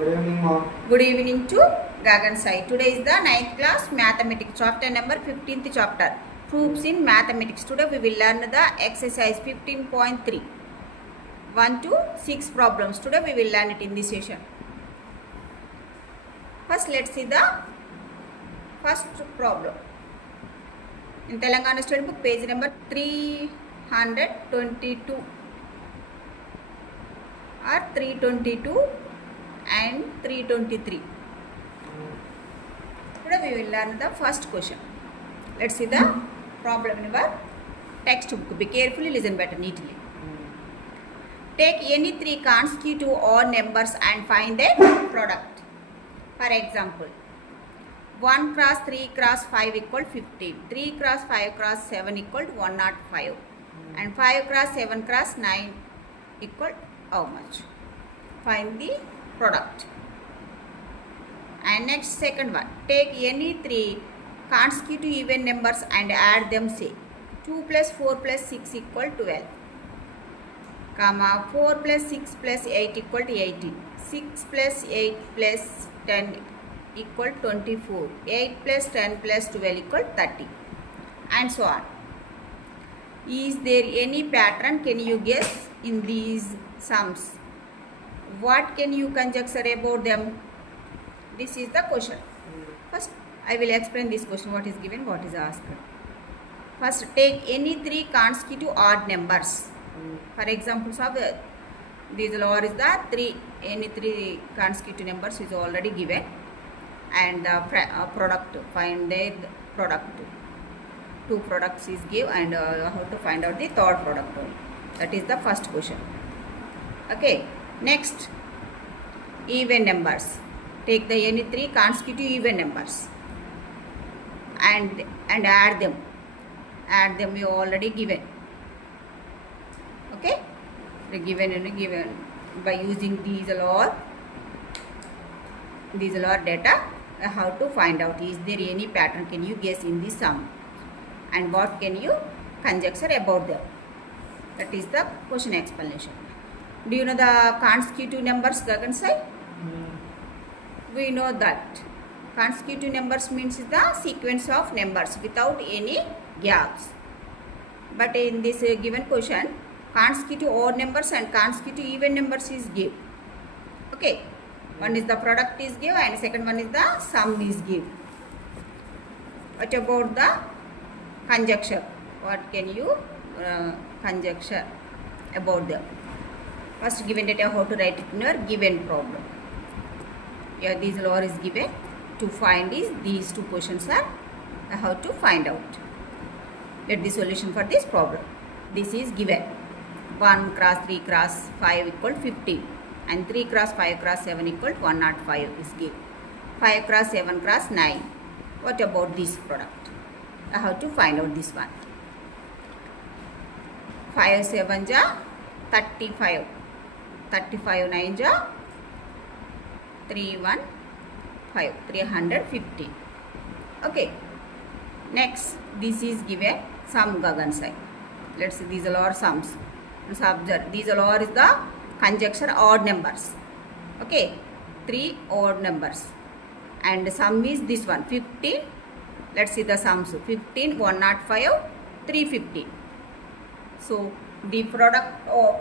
Good evening, ma'am. Good evening to Gagan Sai. Today is the 9th class mathematics chapter number 15th chapter. Proofs in mathematics. Today we will learn the exercise 15.3. 1 to 6 problems. Today we will learn it in this session. First let's see the first problem. In Telangana State Book page number 322 or 322 and 323. Today we will learn the first question. Let's see the problem in our textbook. Be carefully, listen better, neatly. Take any three consecutive odd numbers and find their product. For example, 1 cross 3 cross 5 equal 15. 3 cross 5 cross 7 equal 105. And 5 cross 7 cross 9 equal how much? Find the product. And next, second one, take any three consecutive even numbers and add them. Say 2 plus 4 plus 6 equal 12, comma 4 plus 6 plus 8 equal to 18, 6 plus 8 plus 10 equal 24, 8 plus 10 plus 12 equal 30, and so on. Is there any pattern? Can you guess in these sums? What can you conjecture about them? This is the question. First, I will explain this question. What is given, what is asked. First, take any three consecutive odd numbers. For example, this law is the any three consecutive numbers is already given, and the product, find the product. Two products is given, and how to find out the third product. That is the first question. Okay. Next, even numbers. Take the any three consecutive even numbers and add them. Add them you already given. Okay? The given by using these law data. How to find out, is there any pattern? Can you guess in the sum? And what can you conjecture about them? That is the question explanation. Do you know the consecutive numbers, Gagan Sai? We know that consecutive numbers means the sequence of numbers without any gaps. But in this given question, consecutive odd numbers and consecutive even numbers is given. Okay. One is the product is given, and second one is the sum is given. What about the conjecture? What can you conjecture about them? First, given data, how to write it in your given problem. Here this law is given. To find these two questions are how to find out. Get the solution for this problem. This is given. 1 cross 3 cross 5 equal 15, and 3 cross 5 cross 7 equal 105 is given. 5 cross 7 cross 9. What about this product? How to find out this one? 5 7 ja 35. 35 9 ja 315, 350. Okay. Next, this is given sum, Gagan Sai. Let's see, these are sums. Let's observe. These are is the conjecture odd numbers. Okay, three odd numbers, and the sum is this one 15. Let's see the sums. 15, 105, 350. So the product of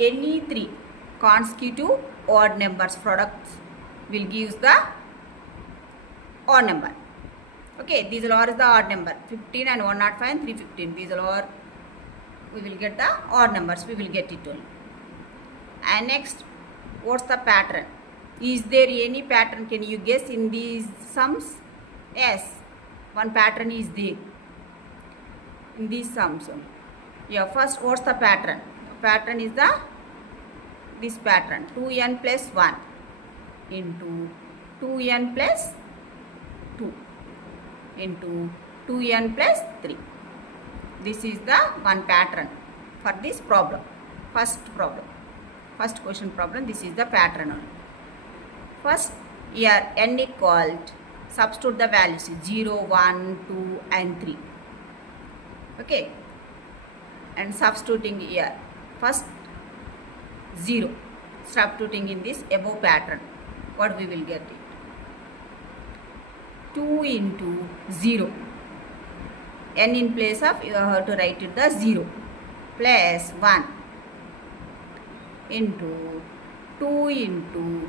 any three consecutive odd numbers products will give the odd number. Okay, these are the odd number 15 and 105 and 315. These are we will get the odd numbers. We will get it only. And next, what's the pattern? Is there any pattern? Can you guess in these sums? Yes, one pattern is there in these sums. Yeah, first, what's the pattern? Pattern is this pattern 2n plus 1 into 2n plus 2 into 2n plus 3. This is the one pattern for this problem. First question problem. This is the pattern only. First, here n equal, substitute the values 0, 1, 2 and 3. Okay, and substituting here first 0. substituting in this above pattern, what we will get it? 2 into 0. N in place of, you have to write it the 0, plus 1 into 2 into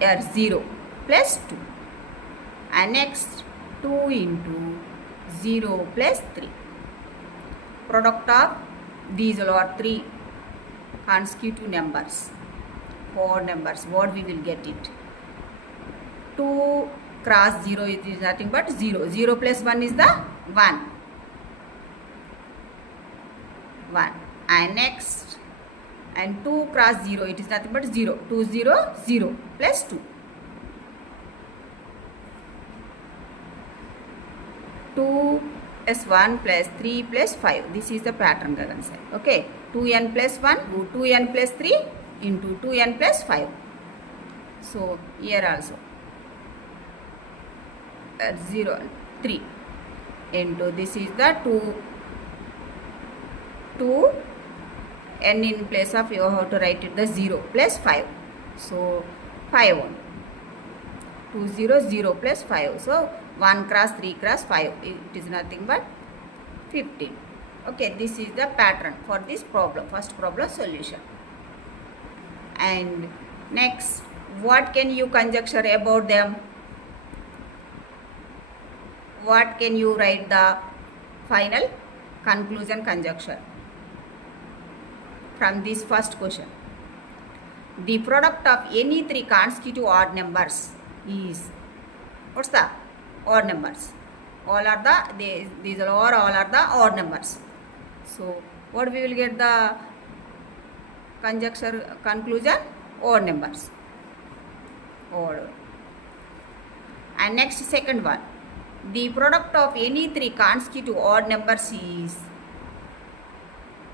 0 plus 2, and next 2 into 0 plus 3. Product of these all are 3 consecutive numbers, 4 numbers. What we will get it? 2 cross 0 is nothing but 0. 0 plus 1 is the 1. 1. And next, and 2 cross 0, it is nothing but 0. 2 0 0 plus 2. 2 plus 1 plus 3 plus 5. This is the pattern, Gagan sir. Okay. 2n plus 1, 2n plus 3 into 2n plus 5. So here also 0 3 into this is the 2 n in place of, you have to write it the 0 plus 5. So 5 on 2 0 0 plus 5. So 1 cross 3 cross 5, it is nothing but 15. Okay, this is the pattern for this problem, first problem solution. And next, what can you conjecture about them? What can you write the final conclusion conjecture from this first question? The product of any 3 consecutive odd numbers is, what's the odd numbers? All are the, these are all are the odd numbers. So what we will get the conjecture conclusion? Odd numbers. Odd. And next, second one. The product of any 3 consecutive odd numbers is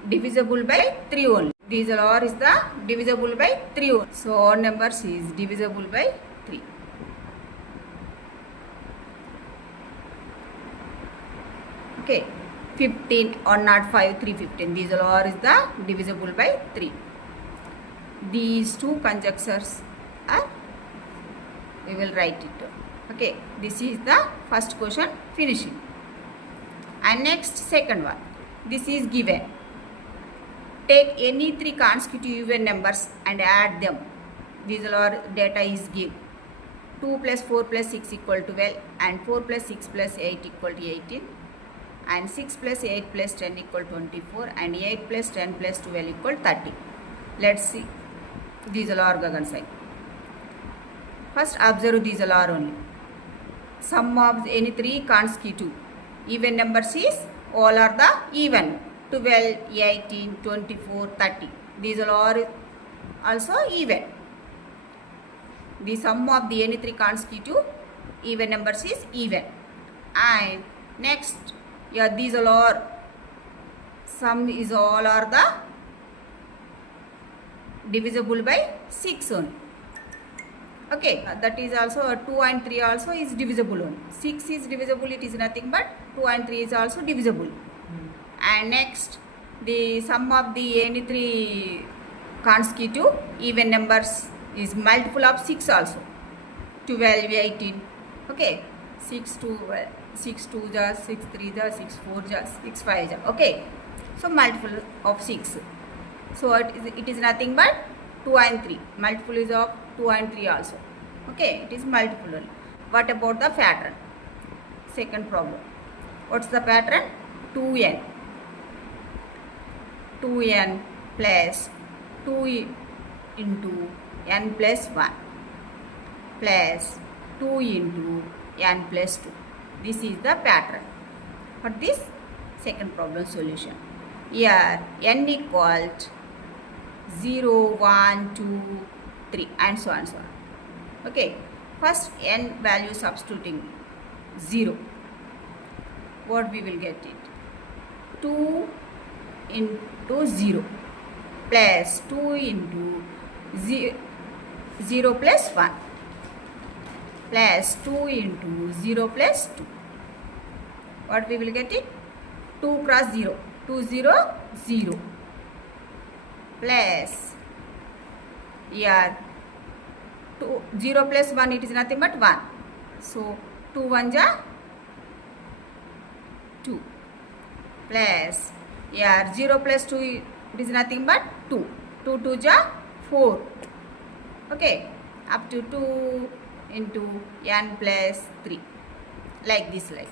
divisible by 3 only. These all is the divisible by 3 only. So odd numbers is divisible by 3. Okay. 15, 105, 315. These all is the divisible by 3. These 2 conjectures are, we will write it. Okay, this is the first question finishing. And next, second one. This is given. Take any 3 consecutive even numbers and add them. These are data is given. 2 plus 4 plus 6 equal to 12, and 4 plus 6 plus 8 equal to 18, and 6 plus 8 plus 10 equal to 24, and 8 plus 10 plus 12 equal to 30. Let's see. These all are Gagan side. First observe these all are only. Sum of any 3 consecutive even numbers is, all are the even. 12, 18, 24, 30. These all are also even. The sum of the any 3 consecutive even numbers is even. And next, yeah, these all are, sum is all are the divisible by 6 only. Okay, that is also 2 and 3 also is divisible only. 6 is divisible, it is nothing but 2 and 3 is also divisible. And next, the sum of the any 3 consecutive even numbers is multiple of 6 also. 12, 18. Okay, 6 2 ja, 6 3 ja, 6 4 ja, 6 5 ja. Okay, so multiple of 6. So it is nothing but 2 and 3. Multiple is of 2 and 3 also. Okay, it is multiple only. What about the pattern? Second problem. What's the pattern? 2n. 2n plus 2 into n plus 1 plus 2 into n plus 2. This is the pattern for this second problem solution. Here n equals 0, 1, 2, 3 and so on and so on. Okay, first n value substituting 0. What we will get it? 2 into 0 plus 2 into 0 plus 1 plus 2 into 0 plus 2. What we will get it? 2 cross 0. 2 0 0 plus here 0 plus 1, it is nothing but 1. So 2 1 ja 2 plus here 0 plus 2, it is nothing but 2. 2 2 ja 4. Okay, up to 2 into n plus 3, like this, like.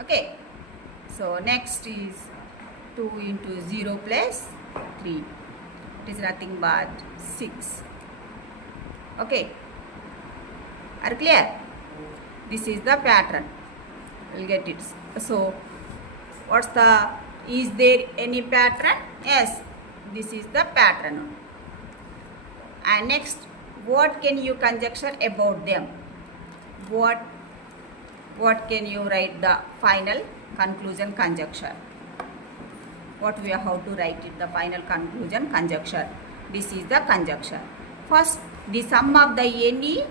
Okay, so next is 2 into 0 plus 3, it is nothing but 6. Okay, are clear? This is the pattern. We'll get it. So what's the, is there any pattern? Yes, this is the pattern. And next, what can you conjecture about them? What can you write the final conclusion conjecture? What we have to write it, the final conclusion conjecture. This is the conjecture. First, the sum of the any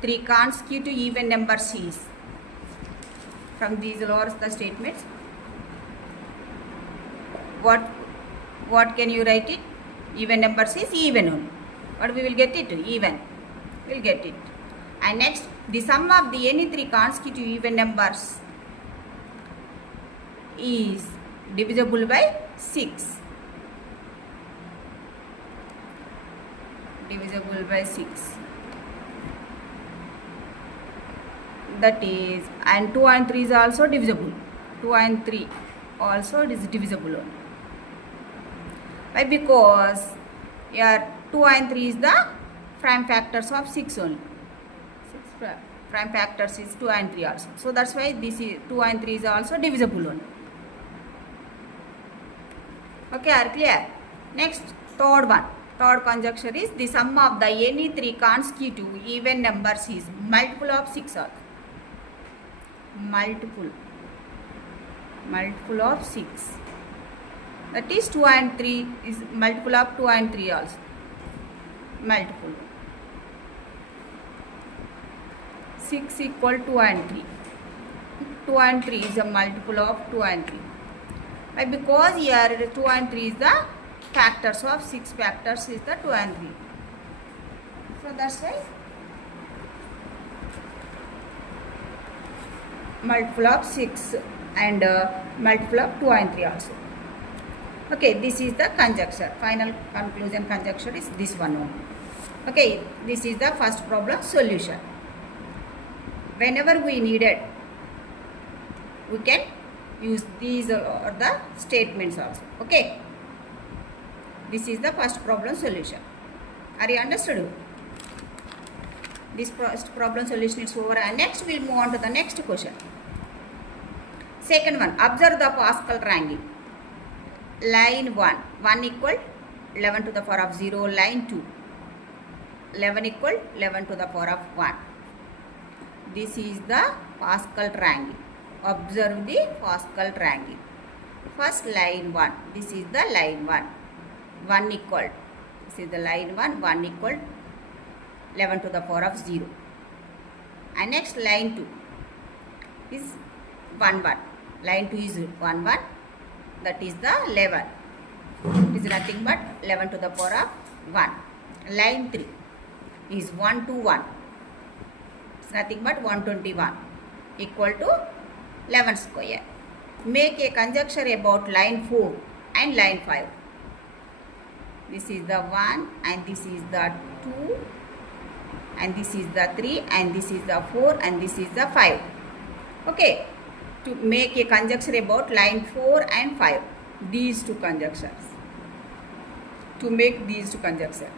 three consecutive even numbers is. From these are the statements. What can you write it? Even numbers is even only. What we will get it? Even. We'll get it. And next, the sum of the any three consecutive even numbers is divisible by 6. Divisible by 6. That is, and 2 and 3 is also divisible. 2 and 3 also it is divisible only. Why? Because here 2 and 3 is the prime factors of 6 only. 6 prime factors is 2 and 3 also. So that's why this is 2 and 3 is also divisible only. Okay, are clear? Next, third one. Third conjecture is the sum of the any three consecutive even numbers is multiple of 6 or multiple of 6. That is 2 and 3 is multiple of 2 and 3 also. Multiple. 6 equal 2 and 3. 2 and 3 is a multiple of 2 and 3. Why? Because here 2 and 3 is the factors of 6 factors is the 2 and 3. So that's why multiple of 6 and multiple of 2 and 3 also. Okay, this is the conjecture. Final conclusion conjecture is this one only. Okay, this is the first problem solution. Whenever we needed, we can use these or the statements also. Okay, this is the first problem solution. Are you understood? This first problem solution is over, and next we'll move on to the next question. Second one, observe the Pascal triangle. Line 1 equal 11 to the power of 0. Line 2, 11 equal 11 to the power of 1. This is the Pascal triangle. Observe the Pascal triangle. First, line 1. This is the line 1. 1 equal. This is the line 1. 1 equal 11 to the power of 0. And next, line 2 is 1 1. Line 2 is 1 1. That is the 11. It is nothing but 11 to the power of 1. Line 3 is 1 2 1. It's nothing but 121 equal to 11 square. Make a conjecture about line 4 and line 5. This is the 1 and this is the 2 and this is the 3 and this is the 4 and this is the 5. Okay. To make a conjecture about line 4 and 5. These two conjectures. To make these two conjectures.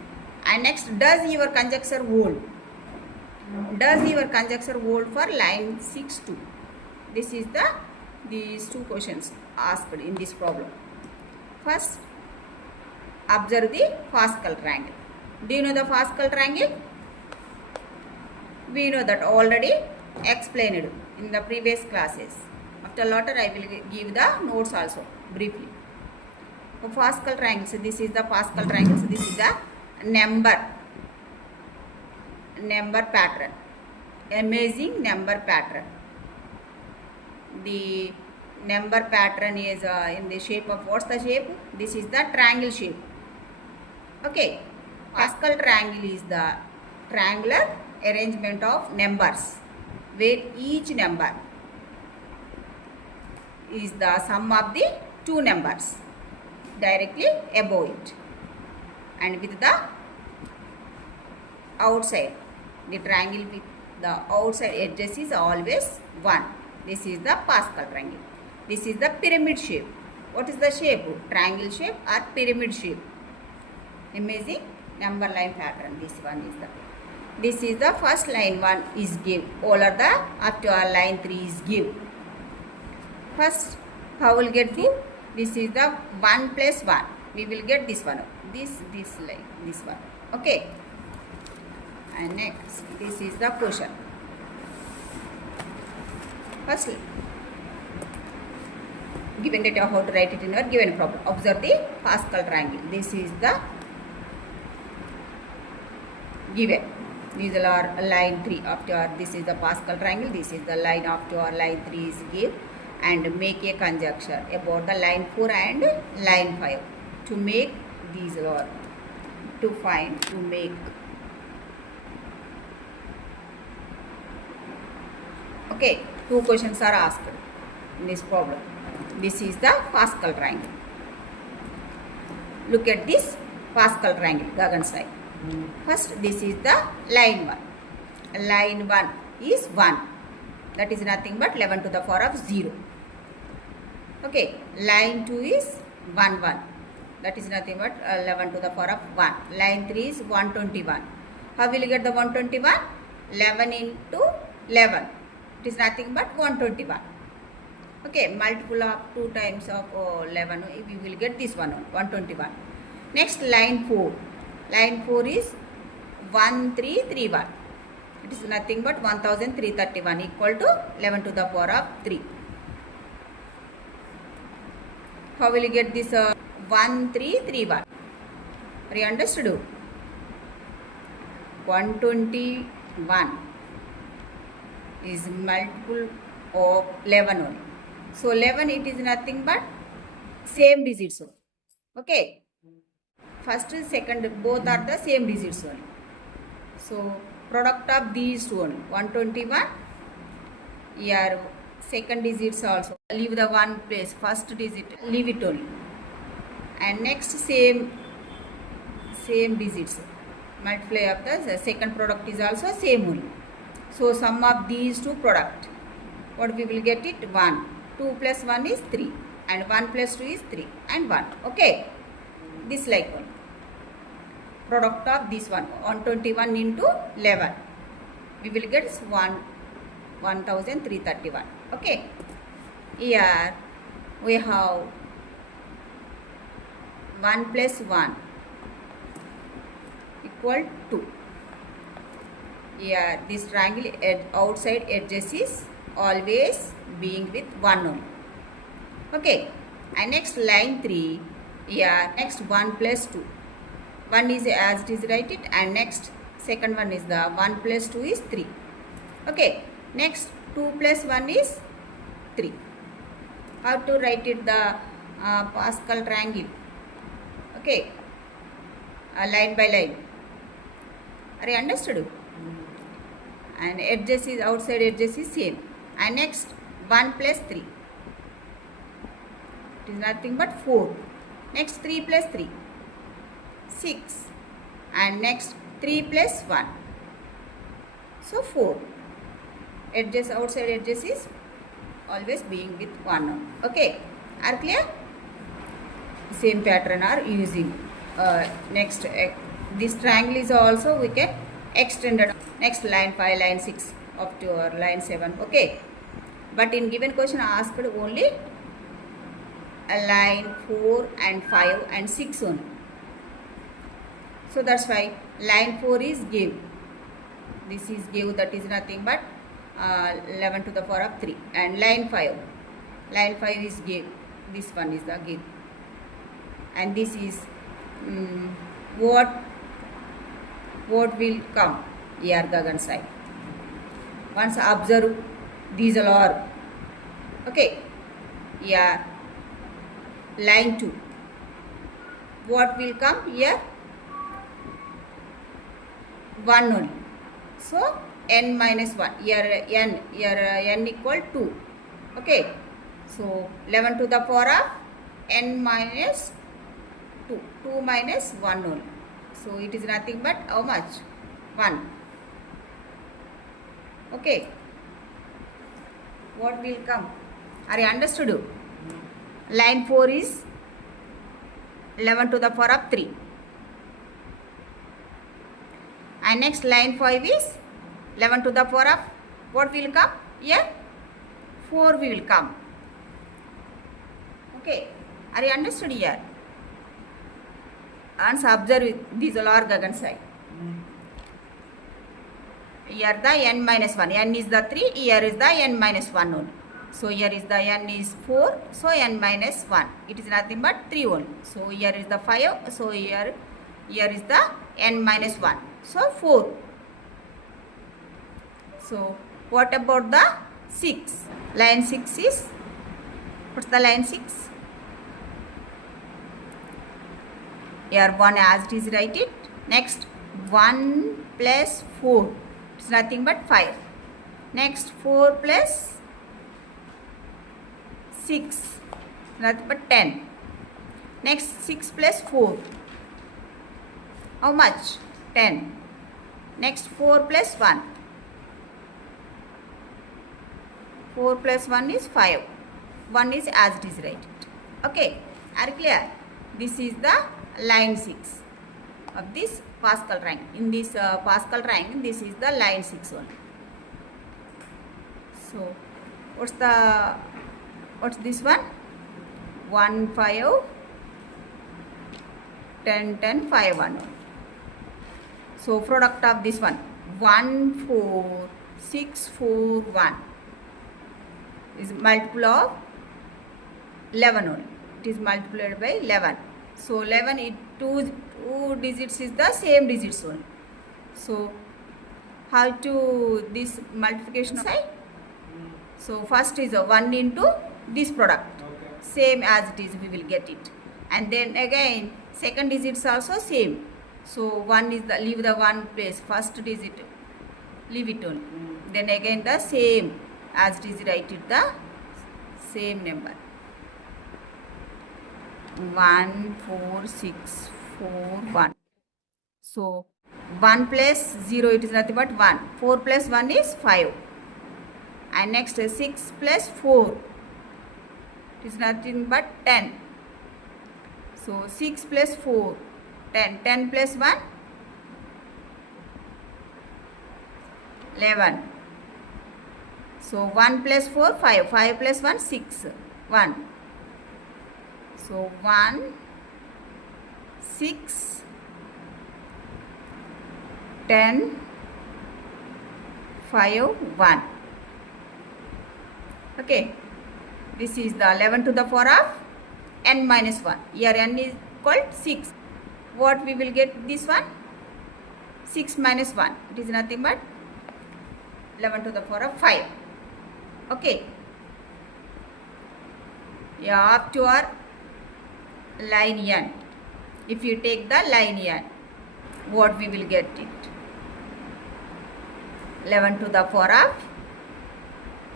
And next, does your conjecture hold? Does your conjecture hold for line 6 2? This is these two questions asked in this problem. First, observe the Pascal triangle. Do you know the Pascal triangle? We know that already explained in the previous classes. After later I will give the notes also briefly. So Pascal triangle. So this is the Pascal triangle. So this is the number pattern. Amazing number pattern. The number pattern is in the shape of, what's the shape? This is the triangle shape. Okay. Pascal triangle is the triangular arrangement of numbers where each number is the sum of the two numbers directly above it, and with the outside, the triangle with the outside edges is always 1. This is the Pascal triangle. This is the pyramid shape. What is the shape? Triangle shape or pyramid shape. Amazing number line pattern. This one is the. This is the first line 1 is give. All are the up to our line 3 is give. First, how will get the? This is the 1 plus 1. We will get this one. This line, this one. Okay. And next, this is the question. First, given data, how to write it in your given problem. Observe the Pascal triangle. This is the given. These are line 3 after this is the Pascal triangle. This is the line after line 3 is give, and make a conjecture about the line 4 and line 5 to make these are to find to make. Okay, 2 questions are asked in this problem. This is the Pascal triangle. Look at this Pascal triangle, Gagan side. First, this is the line 1. Line 1 is 1. That is nothing but 11 to the power of 0. Okay, line 2 is 1, 1. That is nothing but 11 to the power of 1. Line 3 is 121. How will you get the 121? 11 into 11. It is nothing but 121. Okay, multiple of 2 times of 11, we will get this one, 121. Next, line 4. Line 4 is 1331. It is nothing but 1331 equal to 11 to the power of 3. How will you get this 1331? Are you understood? 121 is multiple of 11 only. So 11, it is nothing but same digits only. Okay. First and second both are the same digits only. So product of these two only. 121. Here second digits also. Leave the one place. First digit leave it only. And next same digits. Multiply of the second product is also same only. So sum of these two product. What we will get it? 1. 2 plus 1 is 3. And 1 plus 2 is 3. And 1. Okay. This like one. Product of this one. 121 into 11. We will get 1331. Okay. Here we have 1 plus 1 equal 2. Here this triangle outside edges is always being with 1 only. Okay. And next line 3. Here next 1 plus 2. 1 is as it is write it, and next second one is the 1 plus 2 is 3. Okay. Next 2 plus 1 is 3. How to write it the Pascal triangle? Okay. Line by line. Are you understood? And edges is outside edges is same. And next 1 plus 3. It is nothing but 4. Next 3 plus 3. 6. And next 3 plus 1. So 4. Edges outside edges is always being with 1. Okay. Are clear? Same pattern are using. Next this triangle is also we can extend it. Next line 5, line 6 up to line 7. Okay. But in given question asked only a line 4 and 5 and 6 only. So that's why line 4 is give. This is give, that is nothing but 11 to the power of 3. And line 5. Line 5 is give. This one is the give. And this is what will come here Gagan side. Once observe these are okay. Here line 2. What will come here? 1 only. So n minus 1. Here n equal 2. Okay. So 11 to the power of n minus 2. 2 minus 1 only. So it is nothing but how much? 1. Okay. What will come? Are you understood? Line 4 is 11 to the power of 3. And next line 5 is 11 to the power of what will come? Here 4 will come. Okay. Are you understood here? And observe these all are Gagan side. Here the n minus 1. N is the 3. Here is the n minus 1 only. So here is the n is 4. So n minus 1. It is nothing but 3 only. So here is the 5. So here is the n minus 1. So 4. So what about the 6? Line 6 is, what's the line 6? Here 1 as it is, write it. Next 1 plus 4. It's nothing but 5. Next 4 plus 6. Nothing but 10. Next 6 plus 4. How much? 10. Next 4 plus 1. 4 plus 1 is 5. 1 is as it is, write it. Okay. Are you clear? This is the line 6 of this Pascal triangle. In this Pascal triangle, this is the line 6 only. So, what's this one? 1, 5, 10, 10, 5, 1. So, product of this one, 1, 4, 6, 4, 1 is multiple of 11 only. It is multiplied by 11. So 11, two digits is the same digits only. So how to this multiplication side? So first is a 1 into this product. Okay. Same as it is, we will get it. And then again second digits also same. So 1 is the, leave the 1 place, first digit leave it only. Then again the same as it is, write it the same number. 1, 4, 6, 4, 1. So 1 plus 0, it is nothing but 1. 4 plus 1 is 5. And next 6 plus 4, it is nothing but 10. So 6 plus 4, 10. 10 plus 1, 11. So 1 plus 4, 5. 5 plus 1, 6. 1. So 1, 6, 10, 5, 1. Okay. This is the 11 to the power of n minus 1. Here n is called 6. What we will get this one? 6 minus 1. It is nothing but 11 to the power of 5. Okay. Yeah, up to our line n. If you take the line n, what we will get it? 11 to the power of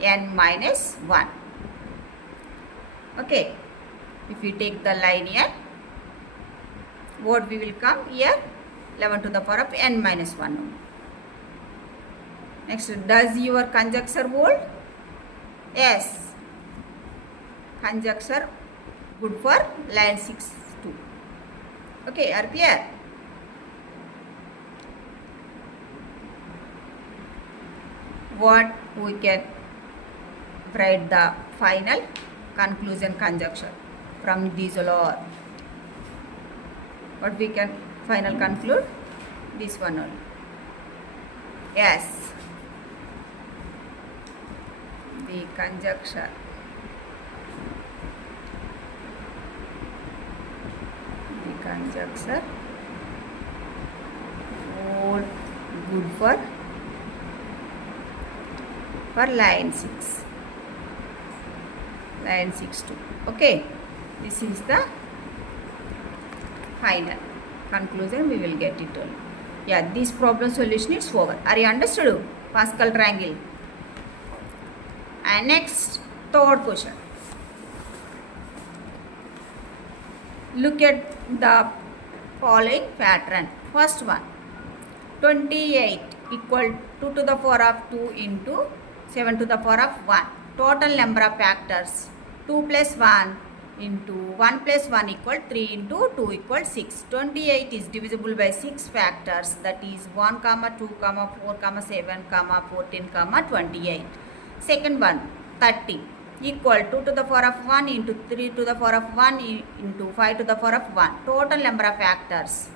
n minus 1. Okay. If you take the line n, what we will come here? 11 to the power of n minus 1. Next, does your conjecture hold? Yes. Conjecture good for line 6 too. Okay, are clear? What we can write the final conclusion conjecture from these all. What we can final conclude? This one only. Yes. The conjecture. Conjecture hold good for line 6. Line 6 too. Okay. This is the final conclusion. We will get it all. Yeah, this problem solution is over. Are you understood? Pascal triangle. And next, third question. Look at the following pattern. First one, 28 equal 2 to the power of 2 into 7 to the power of 1. Total number of factors 2 plus 1 into 1 plus 1 equal 3 into 2 equal 6. 28 is divisible by 6 factors, that is 1, 2, 4, 7, 14, 28. Second one, 30 equal 2 to the power of 1 into 3 to the power of 1 into 5 to the power of 1. Total number of factors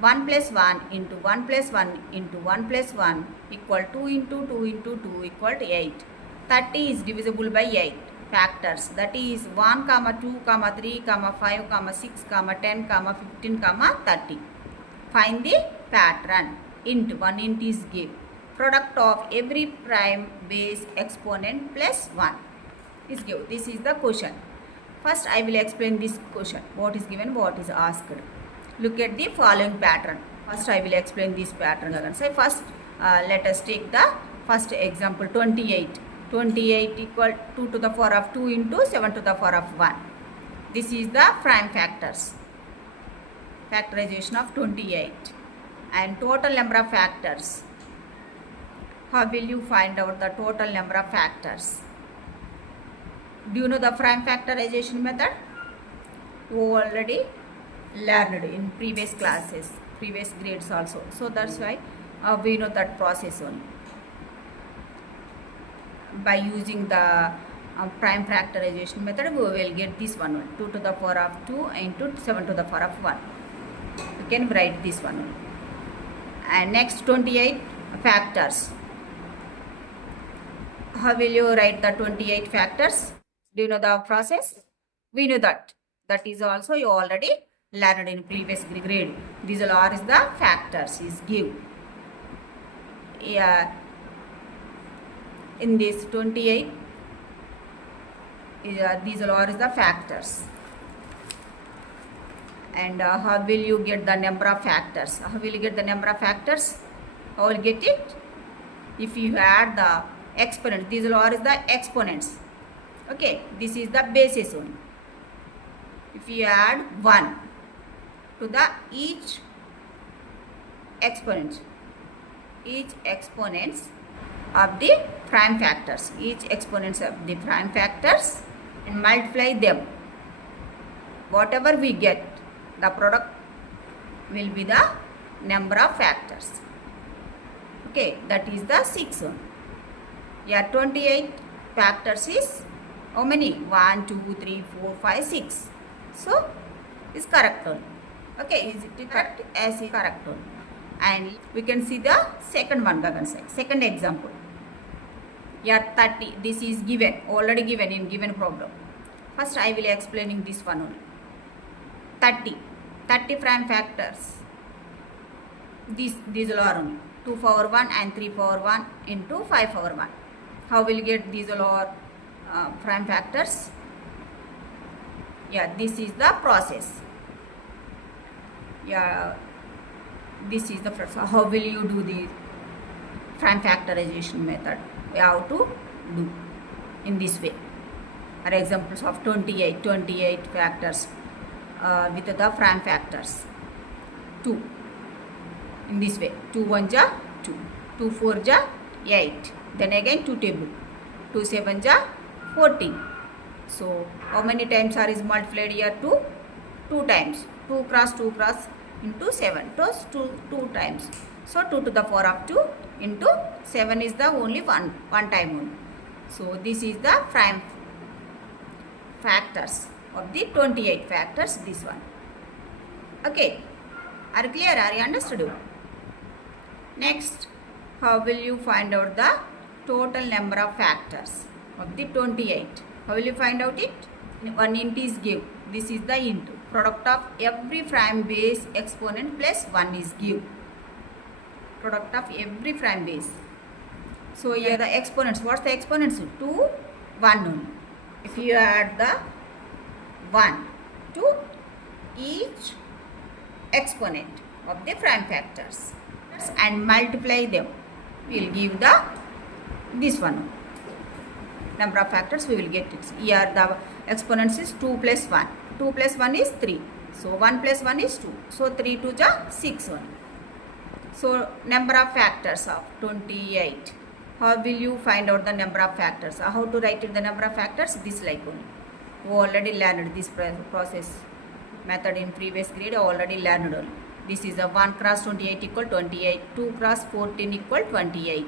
1 plus 1 into 1 plus 1 into 1 plus 1 equal 2 into 2 into 2 equal to 8. 30 is divisible by 8 factors, that is 1, 2, 3, 5, 6, 10, 15, 30. Find the pattern. Int 1 int is give. Product of every prime base exponent plus 1 is give. This is the question. First I will explain this question. What is given, what is asked. Look at the following pattern. First I will explain this pattern. So first let us take the first example, 28. 28 equal 2 to the power of 2 into 7 to the power of 1. This is the prime factors. Factorization of 28. And total number of factors. How will you find out the total number of factors? Do you know the prime factorization method? You already learned in previous classes, previous grades also. So that's why we know that process only. By using the prime factorization method, we will get this one, 2 to the power of 2 into 7 to the power of 1. You can write this one. And next, 28 factors. How will you write the 28 factors? Do you know the process? We know that. That is also you already learned in previous grade. These are is the factors is give. Yeah. In this 28, these are is the factors. And how will you get the number of factors? How will you get the number of factors? How will you get it? If you add the exponents, these are is the exponents. Okay, this is the basis only. If you add 1 to the each exponents of the prime factors, each exponents of the prime factors, and multiply them. Whatever we get, the product will be the number of factors. Okay, that is the 6 one. Yeah, 28 factors is how many? 1, 2, 3, 4, 5, 6. So, is correct only. Okay, is it correct? As is correct only. And we can see the second one, second example. Yeah, 30. This is given, already given in given problem. First I will explaining this one only. 30 prime factors. These are only 2 power 1 and 3 power 1 into 5 power 1. How will you get these all prime factors? Yeah, this is the process. Yeah, this is the process. How will you do the prime factorization method? We have to do in this way. Are examples of 28 factors with the prime factors. 2 in this way. 2 1 ja 2, 2 4 ja 8. Then again 2 table. 2 7 ja 14. So how many times are is multiplied here? 2 times. 2 cross 2 cross into 7. So 2 times. So 2 to the power of 2 into 7 is the only one time only. So this is the prime factors of the 28 factors, this one. Okay, are you clear? Are you understood? Next, how will you find out the total number of factors of the 28? How will you find out it? One int is give. This is the int. Product of every prime base exponent plus 1 is give. Product of every prime base. So here the exponents. What's the exponents? 2, 1 only. If you add the 1 to each exponent of the prime factors, and multiply them. We will give the this one. Number of factors we will get it. Here the exponents is 2 plus 1. 2 plus 1 is 3. So 1 plus 1 is 2. So 3 to the 6 one. So number of factors of 28. How will you find out the number of factors? How to write it the number of factors? This like only. We already learned this process method in previous grade. Already learned only. This is a 1 cross 28 equal 28. 2 cross 14 equal 28.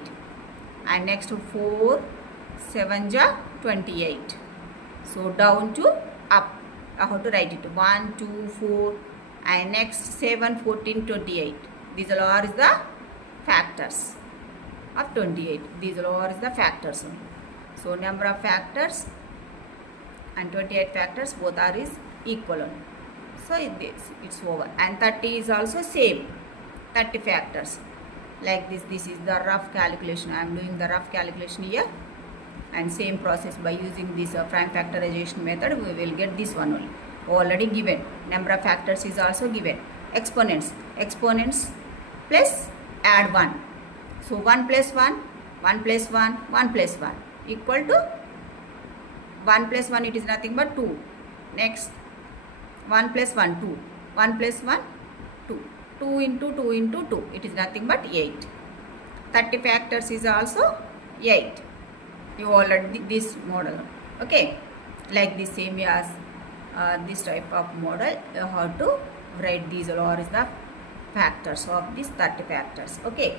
And next 4 7 ja 28. So down to up. How to write it? 1 2 4 and next 7 14 28. These all are the factors of 28. These all are the factors. So number of factors and 28 factors both are is equal. So it's over. And 30 is also same. 30 factors. Like this. This is the rough calculation. I am doing the rough calculation here. And same process by using this prime factorization method we will get this one only. Already given. Number of factors is also given. Exponents. Exponents plus add 1. So 1 plus 1, 1 plus 1, 1 plus 1 equal to 1 plus 1 it is nothing but 2. Next 1 plus 1 2. 1 plus 1 2. 2 into 2 into 2 it is nothing but 8. 30 factors is also 8. You already this model. Okay. Like this same as this type of model how to write these all is the factors of these 30 factors. Okay.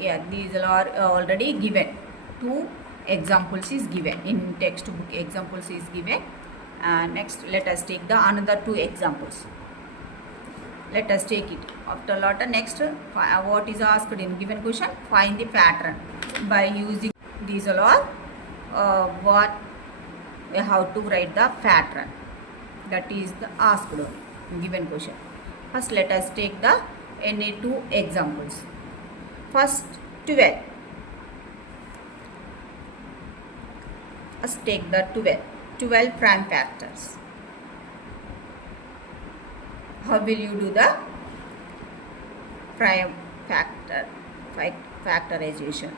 Yeah, these are already given. 2 examples is given in textbook. Examples is given. Next let us take the another 2 examples. Let us take it. After lot next what is asked in given question? Find the pattern by using these all are what how to write the pattern. That is the asked in given question. First let us take the any 2 examples. First 12. Let's take the 12. 12 prime factors. How will you do the prime factorization?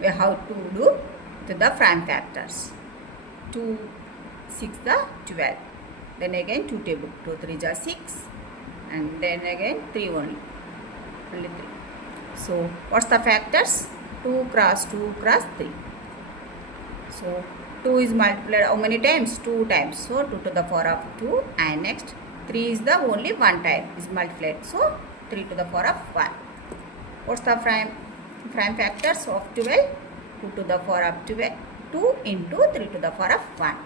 We have to do to the prime factors. 2 6 the 12. Then again 2 table. 2 3 ja 6 and then again 3 only 3. So what's the factors? 2 cross 2 cross 3. So 2 is multiplied how many times? 2 times. So 2 to the power of 2 and next 3 is the only one time is multiplied. So 3 to the power of 1. What's the prime factors of 12? 2 to the power of 12. 2 into 3 to the power of 1.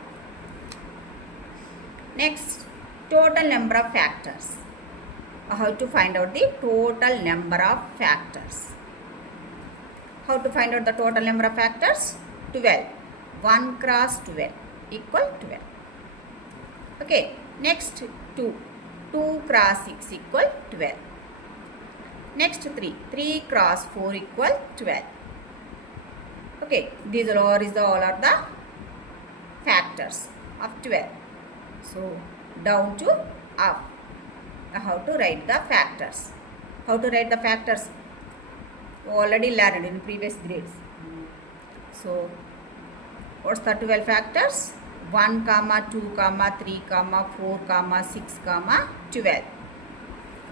Next, total number of factors. How to find out the total number of factors? How to find out the total number of factors? 12. 1 cross 12 equal 12. Okay. Next 2. 2 cross 6 equal 12. Next 3. 3 cross 4 equal 12. Okay. These all are the factors of 12. So down to up. How to write the factors? How to write the factors? Already learned in previous grades. So what's the 12 factors? 1, 2, 3, 4, 6, 12.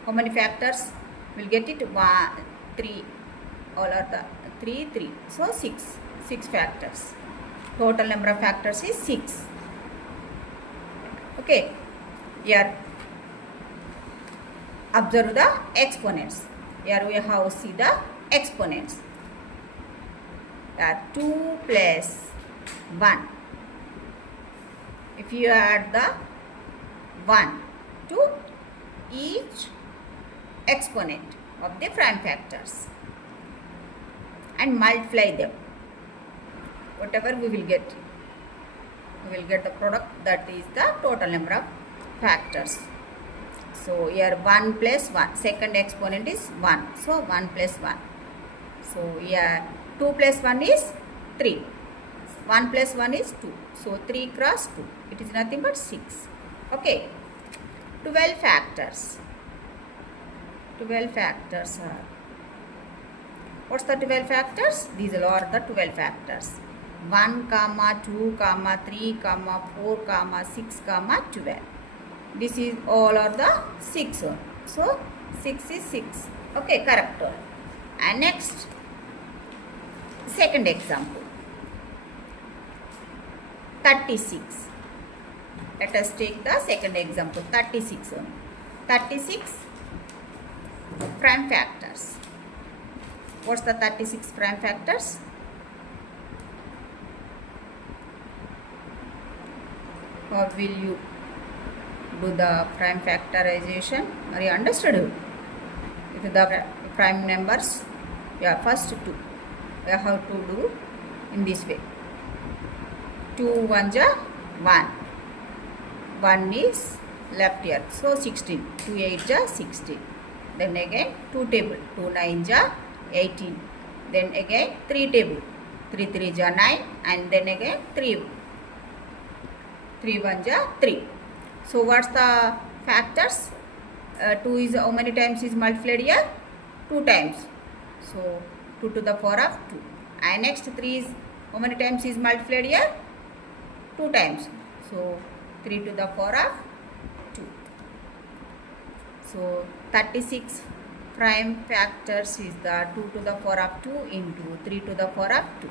How many factors? We'll get it 1, 3. All are the 3, 3. So 6 factors. Total number of factors is 6. Okay. Here observe the exponents. Here we have see the exponents. 2 plus 1. If you add the 1 to each exponent of the prime factors and multiply them, whatever we will get the product, that is the total number of factors. So here 1 plus 1, second exponent is 1, so 1 plus 1. So here 2 plus 1 is 3, 1 plus 1 is 2, so 3 cross 2, it is nothing but 6. Okay, 12 factors. 12 factors are. What's the 12 factors? These are the 12 factors. 1, 2, 3, 4, 6, 12. This is all are the 6 one. So 6 is 6. Okay, correct one. And next, second example. 36. Let us take the second example. 36 one. 36 prime factors. What's the 36 prime factors? How will you do the prime factorization? Are you understood? If the prime numbers, yeah, first 2. We have to do in this way. 2 1 ja 1. 1 is left here. So 16. 2 8 ja 16. Then again 2 table. 2 9 ja 18. Then again 3 table. 3 3 ja 9. And then again 3 1 ja 3. So what's the factors? 2 is how many times is multiplied here? 2 times. So 2 to the power of 2. And next 3 is how many times is multiplied here? 2 times. So 3 to the power of 2. So 36 prime factors is the 2 to the power of 2 into 3 to the power of 2.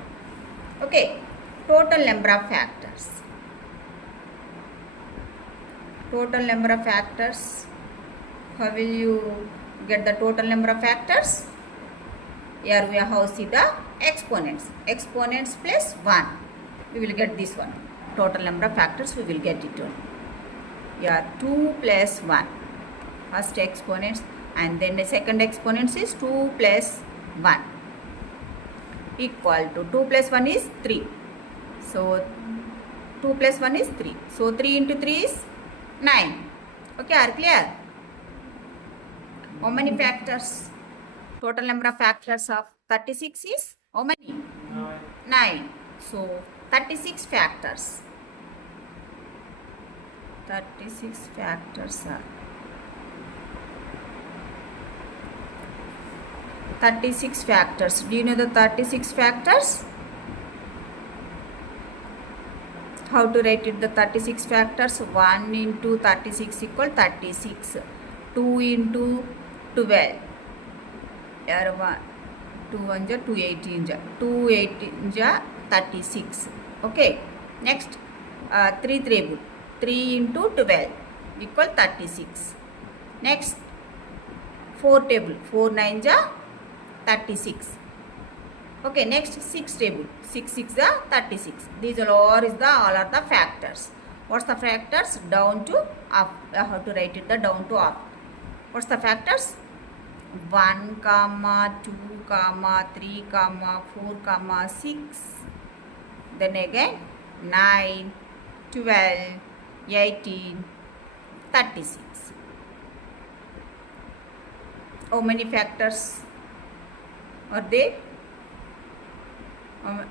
Okay. Total number of factors. Total number of factors. How will you get the total number of factors? Here we have see the exponents. Exponents plus 1. We will get this one. Total number of factors we will get it on. Here 2 plus 1. First exponents, and then the second exponents is 2 plus 1 equal to 2 plus 1 is 3. So 2 plus 1 is 3. So 3 into 3 is 9. Okay, are clear? How many factors? Total number of factors of 36 is how many? 9. So 36 factors. 36 factors are 36 factors. Do you know the 36 factors? How to write it? The 36 factors. 1 into 36 equal 36. 2 into 12. Here 1. 2 1 ja 2 18 ja. 2 18 ja 36. Okay. Next 3 table. 3 into 12 equal 36. Next 4 table. 4 9 ja 36. Okay, next 6 table. 6 6 is 36. These all are the factors. What's the factors? Down to up. I have to write it the down to up. What's the factors? 1, 2, 3, 4, 6. Then again 9, 12, 18, 36. How many factors are there?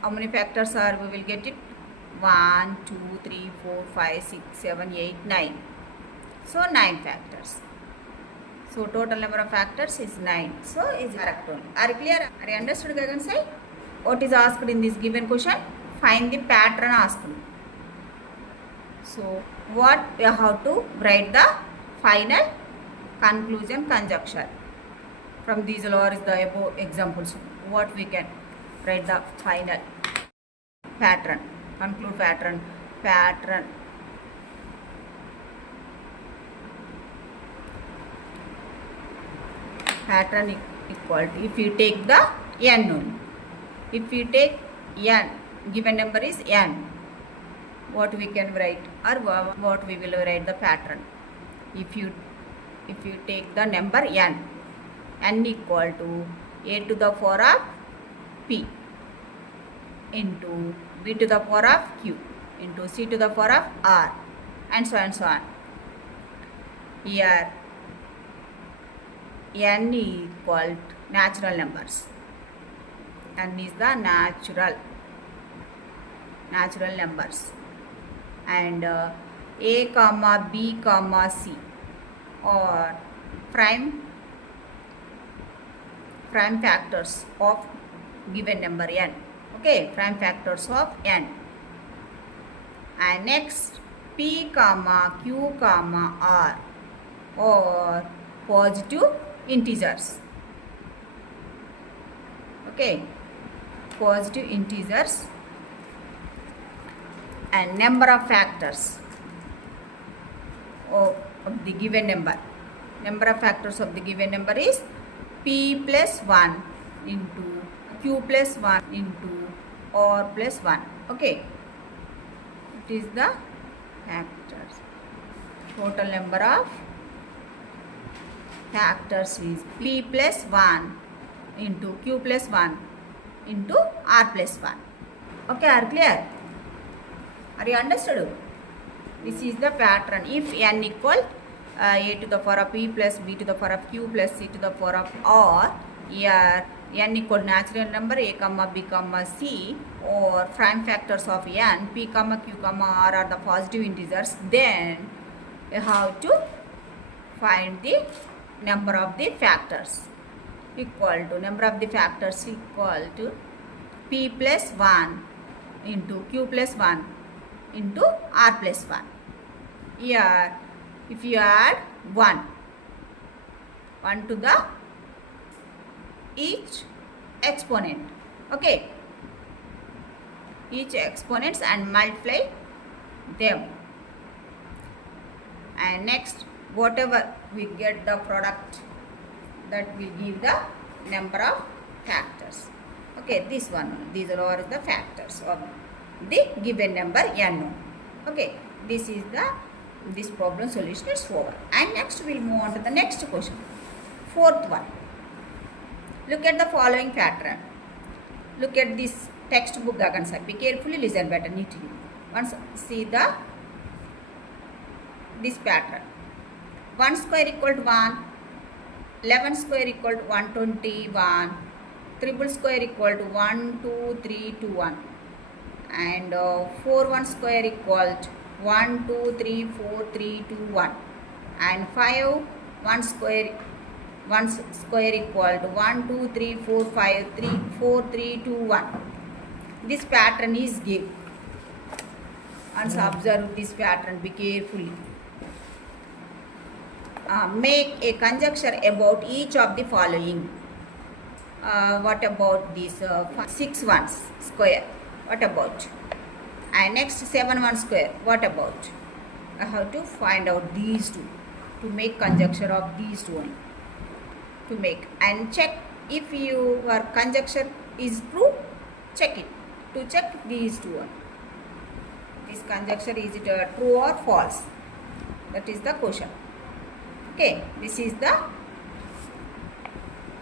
How many factors are? We will get it 1, 2, 3, 4, 5, 6, 7, 8, 9. So 9 factors. So total number of factors is 9. So is correct one. Are you clear? Are you understood, Gagan Sai? What is asked in this given question? Find the pattern asked. So what we have to write the final conclusion conjecture. From these all is the above examples. What we can write the final pattern, conclude pattern, pattern equal to, if you take the n only. If you take n, given number is n, what we can write, or what we will write the pattern. If you take the number n equal to a to the power of p into b to the power of q into c to the power of r, and so on and so on. Here n equal to natural numbers. N is the natural numbers, and a comma b comma c or prime prime factors of given number n. Okay, prime factors of n. And next, p comma q comma r or positive integers. Okay, positive integers and number of factors of the given number. Number of factors of the given number is p plus 1 into q plus 1 into r plus 1. Okay, it is the factors. Total number of factors is p plus 1 into q plus 1 into r plus 1. Okay, are clear? Are you understood? This is the pattern. If n equal a to the power of p plus b to the power of q plus c to the power of r, here n equal natural number a comma b comma c or prime factors of n, p comma q comma r are the positive integers, then you have to find the number of the factors equal to number of the factors equal to p plus 1 into q plus 1 into r plus 1. Here if you add 1 to the each exponent, okay, each exponents and multiply them, and next whatever we get the product, that will give the number of factors. Okay, this one, these are all the factors of the given number n. Okay, this is this problem solution is over. And next we will move on to the next question. Fourth one. Look at the following pattern. Look at this textbook again. Be carefully, listen better neatly. Once see this pattern. 1 square equal to 1, 11 square equal to 121, triple square equal to 1, 2, 3, 2, 1, and 4 1 square equal to 1, 2, 3, 4, 3, 2, 1, and 5 1 square equal to 1, 2, 3, 4, 5, 3, 4, 3, 2, 1. This pattern is given. Once observe this pattern, be carefully. Make a conjecture about each of the following. What about this 6 1s square? What about? And next 7 1 square. What about? I have to find out these two to make conjecture of these two only. To make and check if your conjecture is true. Check it. To check these two only. This conjecture, is it true or false? That is the question. Okay, this is the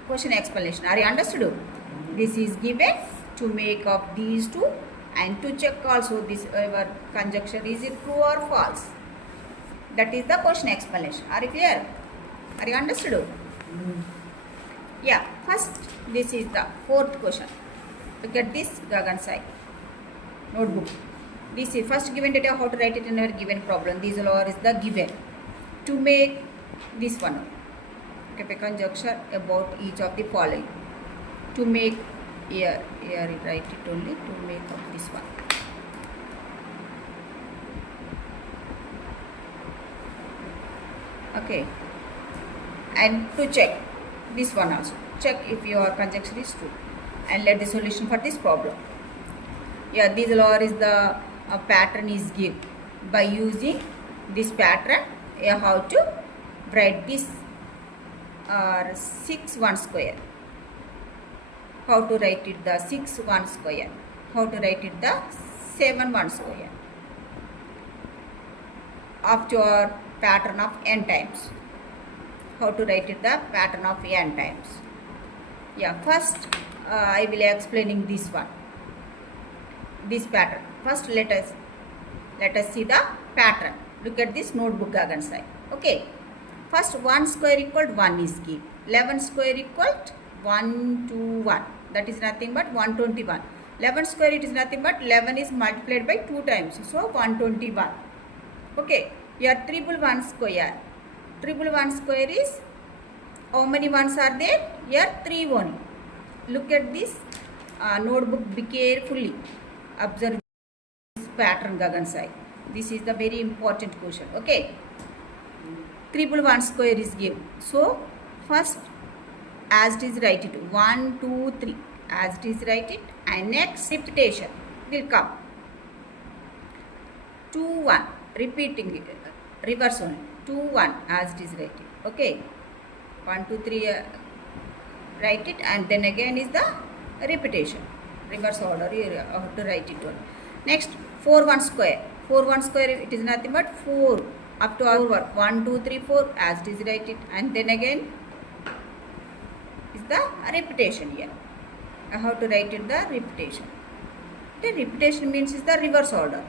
question explanation. Are you understood? This is given to make of these two and to check also this our conjecture, is it true or false? That is the question explanation. Are you clear? Are you understood? Yeah, first this is the fourth question. Look at this Gagan side notebook. This is first given data, how to write it in our given problem. These all is the given. To make this one, okay, a conjecture about each of the following. To make here write it only to make of this one. Okay, and to check this one also. Check if your conjecture is true and let the solution for this problem. Yeah, this law is the pattern is given. By using this pattern, you have to write this 6 1 square. How to write it the 6 1 square? How to write it the 7 1 square? After pattern of n times. How to write it the pattern of n times? Yeah, first I will explaining this one. This pattern. First let us see the pattern. Look at this notebook again side. Okay. First 1 square equal to 1 is given. 11 square equal to 1 2 1. That is nothing but 121. 11 square it is nothing but 11 is multiplied by 2 times. So 121. Okay. Here triple 1 square. Triple 1 square is How many ones are there? Here 3 only. Look at this notebook. Be carefully observe this pattern, Gagan Sai. This is the very important question. Okay. Triple 1 square is given. So first, as it is, write it 1, 2, 3. As it is, write it, and next repetition will come. 2, 1. Repeating it. Reverse only. 2, 1. As it is, write it. Okay. 1, 2, 3. Write it, and then again is the repetition. Reverse order. You have to write it only. Next, 4, 1 square. 4, 1 square. It is nothing but 4. Up to our work. 1, 2, 3, 4. As it is, write it, and then again is the repetition here. I have to write it the repetition. The repetition means is the reverse order.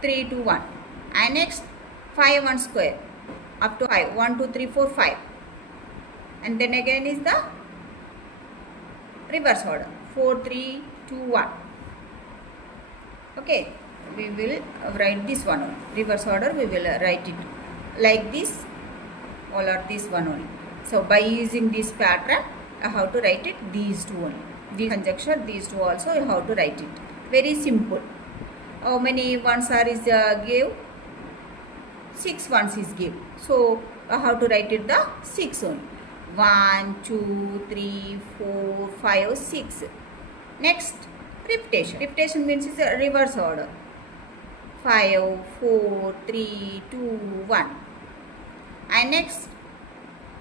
3, 2, 1. And next 5, 1 square. Up to 5. 1, 2, 3, 4, 5. And then again is the reverse order. 4, 3, 2, 1. Okay. We will write this one only. Reverse order we will write it like this. All are this one only. So by using this pattern, I have to write it these two only. The conjecture, these two also you have to write it. Very simple. How many ones are is give? 6 ones is give. So I have to write it the 6 only. 1, 2, 3, 4, 5, 6. Next, repetition. Repetition means is a reverse order. 5, 4, 3, 2, 1. And next,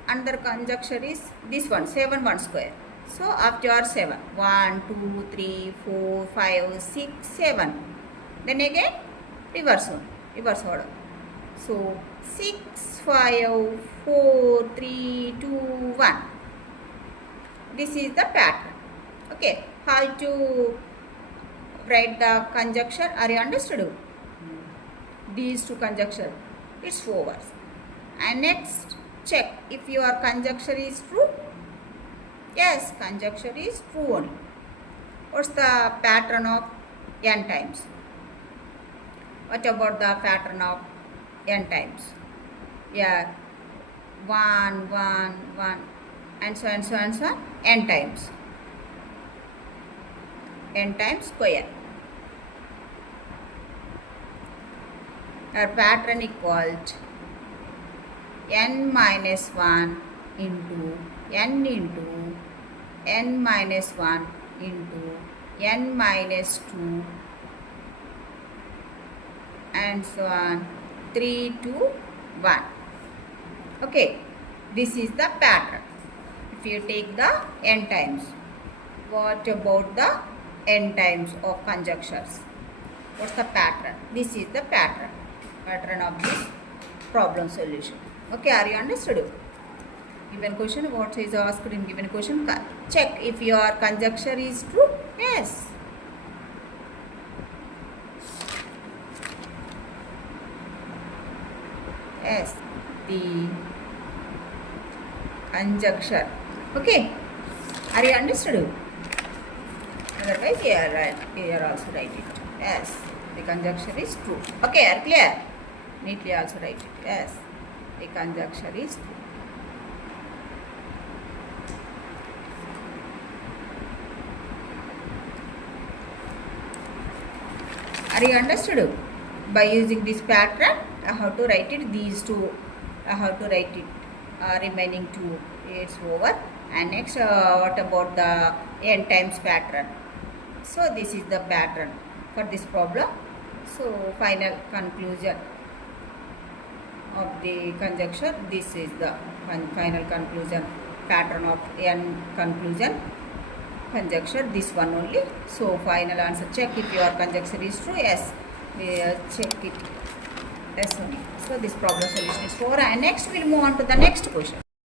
another conjecture is this one, 7, 1 square. So after 7, 1, 2, 3, 4, 5, 6, 7. Then again, reverse order. So 6, 5, 4, 3, 2, 1. This is the pattern. Okay, how to write the conjecture? Are you understood? These two conjecture, it's over. And next, check if your conjecture is true. Yes, conjecture is true only. What's the pattern of n times? What about the pattern of n times? Yeah, 1, 1, 1, and so on, so on, so on, n times. N times square. Our pattern equals n minus 1 into n minus 1 into n minus 2 and so on 3 to 1. Okay, this is the pattern. If you take the n times, what about the n times of conjunctions? What's the pattern? This is the pattern of this problem solution. Okay, are you understood? Given question, what is asked in given question? Check if your conjecture is true. Yes. Yes, the conjecture. Okay, are you understood? Otherwise, here also write it. Yes, the conjecture is true. Okay, are clear? Neatly also write it. Yes, the conjecture is true. Are you understood? By using this pattern, I have to write it these two. I have to write it remaining two. It's over. And next, what about the n times pattern? So this is the pattern for this problem. So final conclusion of the conjecture. This is the final conclusion pattern of n conclusion conjecture. This one only. So final answer. Check if your conjecture is true. Yes. Check it. Yes only. So this problem solution is over. And next we'll move on to the next question.